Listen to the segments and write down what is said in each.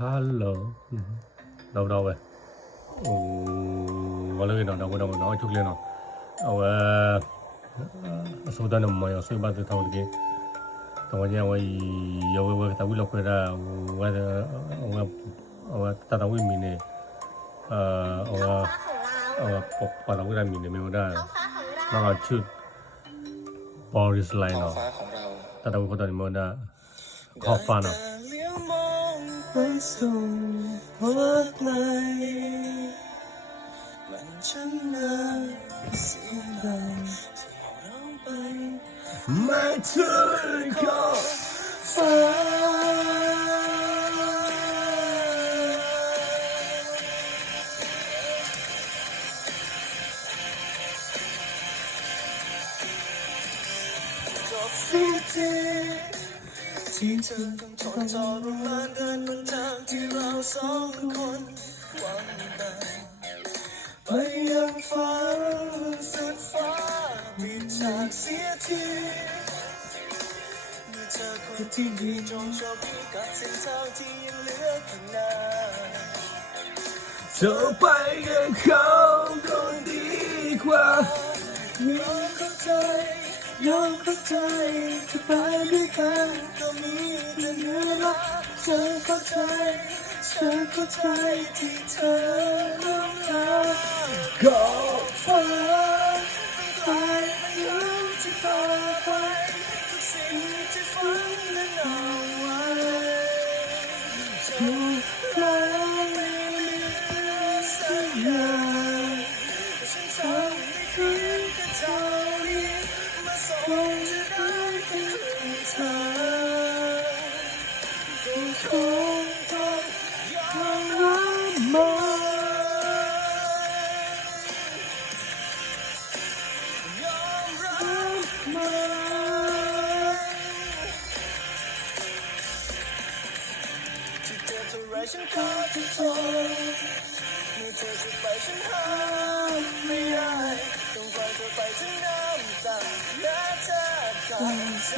ฮัลโหลเราไปโอ้วันเลยเนาะเราชุกเลยเนาะเอาสุดท้ายมันยังซื้อบ้านที่ทาวน์ที่ตอนนี้ว่าอยู่ว่าตะวิลคุยได้ว่าตะวิมีเนี่ยปกปะตะวิได้มีเนี่ยไม่ได้แล้วก็ชื่อบอริสไลน์เนาะตะวิคนตอนนี้มันได้ขอบฟ้าเนาะไปส่งหัวใจมันช่างน่าเสียดายที่เราไปไม่ถึงขอบฟ้าจบสิ้นที่เธอต้องทนทรมานเดินบนทางที่เราสองคนหวังกันไปยังฝันสุดฟ้าปิดฉากเสียทีเมื่อเธอคนที่ดีจงโชคดีกับเส้นทางที่ยังเหลือข้างหน้าเธอไปกับเขาก็ดีกว่ายอมเข้าใจจะไปด้วยกันก็มีแต่เหนื่อยล้าเธอเข้าใจที่เธอต้องการก็ฝันไปยังที่พาไปทุกสิ่งที่ฝันนั้นเอาไว้ทุกครั้งไม่เหลือสักอย่างฉันทำได้เพียงแค่เท่านี้มาส่งจะได้แค่ครึ่งทางก็คงต้องยอมรับมันที่เจอเท่าไรฉันก็จะทนเมื่อเธอจะไปฉันห้ามไม่ได้ต้องปล่อยเธอไปทั้งน้ำตาและเธอตั้งใจ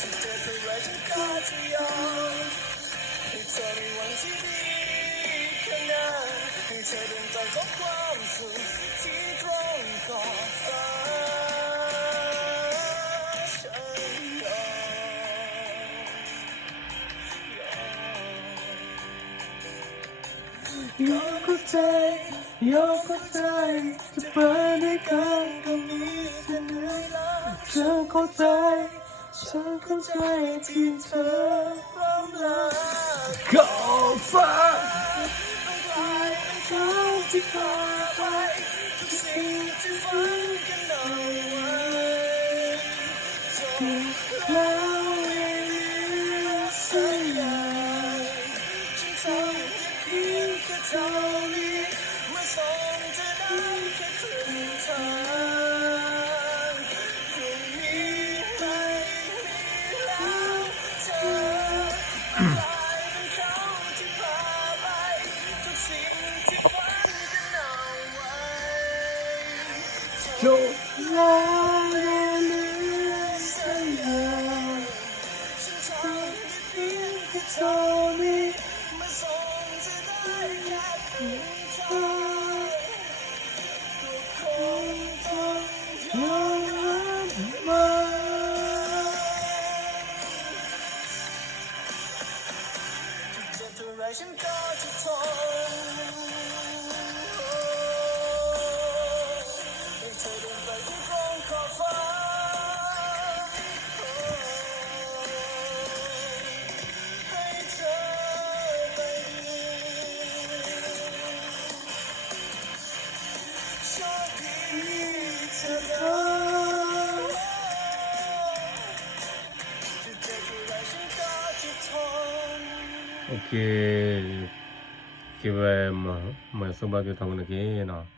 ที่เจอเท่าไรฉันก็จะยอมให้เธอในวันที่ดีข้างหน้าให้เธอเดินต่อกับความสุขที่ตรงขอบฟ้าฉันยอมเข้าใจจะไปด้วยกันก็มีแต่เหนื่อยล้าฉันเข้าใจที่เธอร่ำลาขอบฟ้าต้องกลายเป็นทางที่พาไปทุกสิ่งที่ฝันกันเอาไว้จบแล้วยังเหลือสักอย่างฉันทำได้เพียงแค่เท่านี้มาส่งเธอได้แค่ครึ่งทางพรุ่งนี้ไม่มีแล้วเธอกลายเป็นเขาที่พาไปทุกสิ่งที่ฝันกันเอาไว้จบแล้วยังเหลือสักอย่างฉันทำได้เพียงแค่เท่านี้มาส่งเธอได้แค่ครึ่งทางก็คงต้องยอมรับมันจะเท่าไรฉันก็จะทนให้เธอเดินไปที่ตรงขอบฟ้าให้เธอไปโชคดีเธอเดินจะเจอเท่าไรฉันก็จะทนโอเคคิดว่ามาสบายที่ทำอะไรกันเนาะ